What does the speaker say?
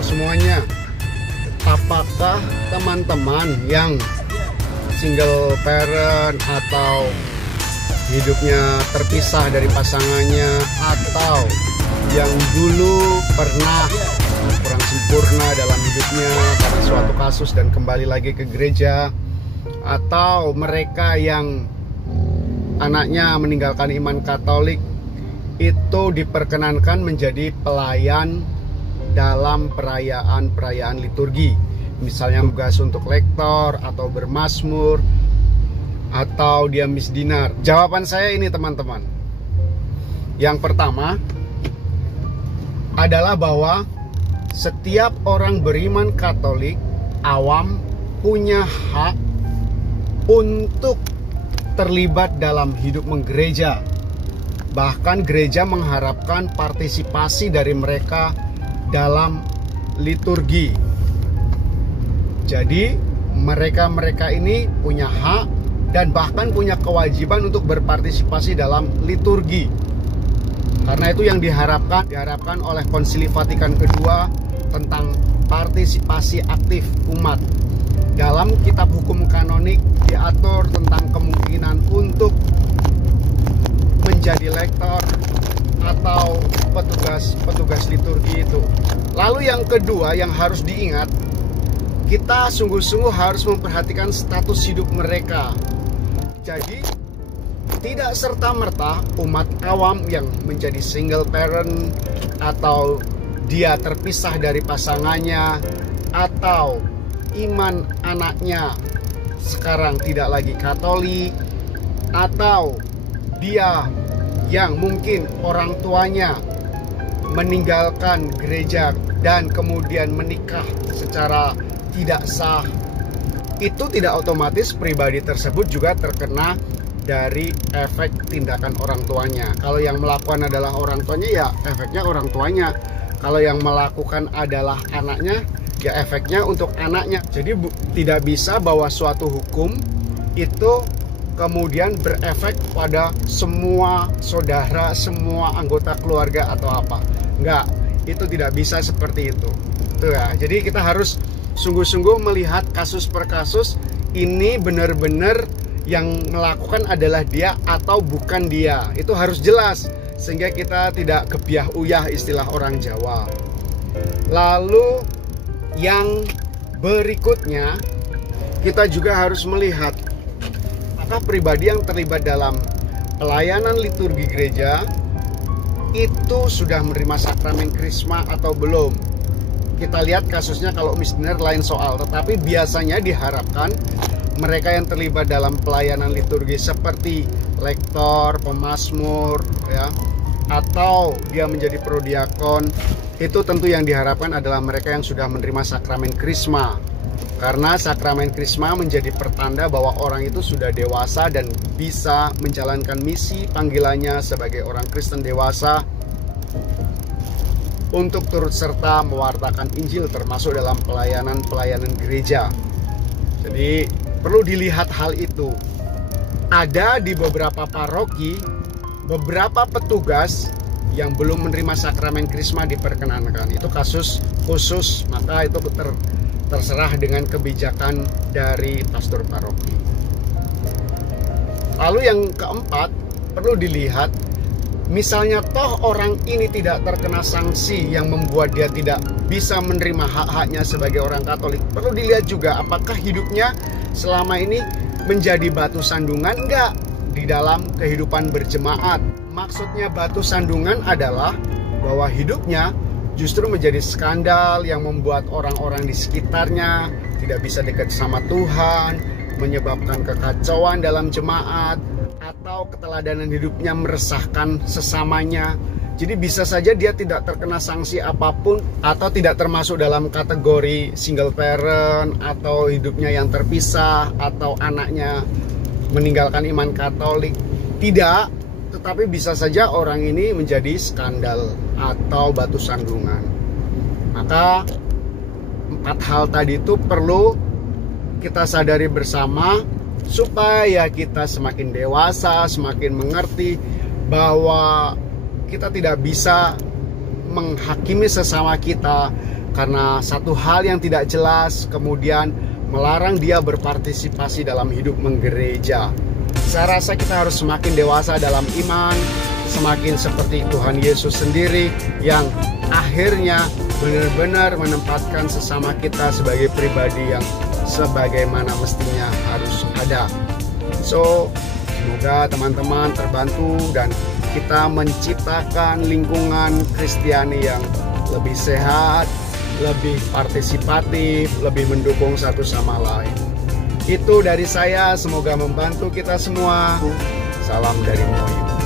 Halo semuanya, apakah teman-teman yang single parent atau hidupnya terpisah dari pasangannya, atau yang dulu pernah kurang sempurna dalam hidupnya karena suatu kasus dan kembali lagi ke gereja, atau mereka yang anaknya meninggalkan iman Katolik, itu diperkenankan menjadi pelayan dalam perayaan-perayaan liturgi, misalnya tugas untuk lektor atau bermazmur atau dia misdinar. Jawaban saya ini teman-teman, yang pertama adalah bahwa setiap orang beriman Katolik awam punya hak untuk terlibat dalam hidup menggereja. Bahkan gereja mengharapkan partisipasi dari mereka dalam liturgi. Jadi mereka-mereka ini punya hak dan bahkan punya kewajiban untuk berpartisipasi dalam liturgi. Karena itu yang diharapkan oleh Konsili Vatikan II tentang partisipasi aktif umat. Dalam kitab hukum kanonik diatur tentang kemungkinan untuk menjadi lektor atau petugas liturgi itu. Lalu yang kedua yang harus diingat, kita sungguh-sungguh harus memperhatikan status hidup mereka. Jadi tidak serta-merta umat awam yang menjadi single parent atau dia terpisah dari pasangannya, atau iman anaknya sekarang tidak lagi Katolik, atau dia yang mungkin orang tuanya meninggalkan gereja dan kemudian menikah secara tidak sah, itu tidak otomatis pribadi tersebut juga terkena dari efek tindakan orang tuanya. Kalau yang melakukan adalah orang tuanya, ya efeknya orang tuanya. Kalau yang melakukan adalah anaknya, ya efeknya untuk anaknya. Jadi tidak bisa bahwa suatu hukum itu kemudian berefek pada semua saudara, semua anggota keluarga atau apa. Enggak, itu tidak bisa seperti itu. Tuh ya. Jadi kita harus sungguh-sungguh melihat kasus per kasus, ini benar-benar yang melakukan adalah dia atau bukan dia. Itu harus jelas sehingga kita tidak kebiah uyah istilah orang Jawa. Lalu yang berikutnya, kita juga harus melihat apakah pribadi yang terlibat dalam pelayanan liturgi gereja itu sudah menerima sakramen Krisma atau belum. Kita lihat kasusnya, kalau misdemeanor lain soal, tetapi biasanya diharapkan mereka yang terlibat dalam pelayanan liturgi seperti lektor, pemazmur, ya, atau dia menjadi prodiakon, itu tentu yang diharapkan adalah mereka yang sudah menerima sakramen Krisma. Karena sakramen Krisma menjadi pertanda bahwa orang itu sudah dewasa dan bisa menjalankan misi panggilannya sebagai orang Kristen dewasa untuk turut serta mewartakan Injil, termasuk dalam pelayanan gereja. Jadi perlu dilihat hal itu. Ada di beberapa paroki beberapa petugas yang belum menerima sakramen Krisma diperkenankan. Itu kasus khusus, maka itu terserah dengan kebijakan dari pastor paroki. Lalu yang keempat, perlu dilihat, misalnya toh orang ini tidak terkena sanksi yang membuat dia tidak bisa menerima hak-haknya sebagai orang Katolik. Perlu dilihat juga apakah hidupnya selama ini menjadi batu sandungan enggak di dalam kehidupan berjemaat. Maksudnya batu sandungan adalah bahwa hidupnya justru menjadi skandal yang membuat orang-orang di sekitarnya tidak bisa dekat sama Tuhan, menyebabkan kekacauan dalam jemaat, atau keteladanan hidupnya meresahkan sesamanya. Jadi bisa saja dia tidak terkena sanksi apapun, atau tidak termasuk dalam kategori single parent, atau hidupnya yang terpisah, atau anaknya meninggalkan iman Katolik. Tidak, tetapi bisa saja orang ini menjadi skandal atau batu sandungan. Maka 4 hal tadi itu perlu kita sadari bersama supaya kita semakin dewasa, semakin mengerti bahwa kita tidak bisa menghakimi sesama kita karena satu hal yang tidak jelas, kemudian melarang dia berpartisipasi dalam hidup menggereja. Saya rasa kita harus semakin dewasa dalam iman, semakin seperti Tuhan Yesus sendiri yang akhirnya benar-benar menempatkan sesama kita sebagai pribadi yang sebagaimana mestinya harus ada. So, semoga teman-teman terbantu dan kita menciptakan lingkungan Kristiani yang lebih sehat, lebih partisipatif, lebih mendukung satu sama lain. Itu dari saya, semoga membantu kita semua. Salam dari Moyo.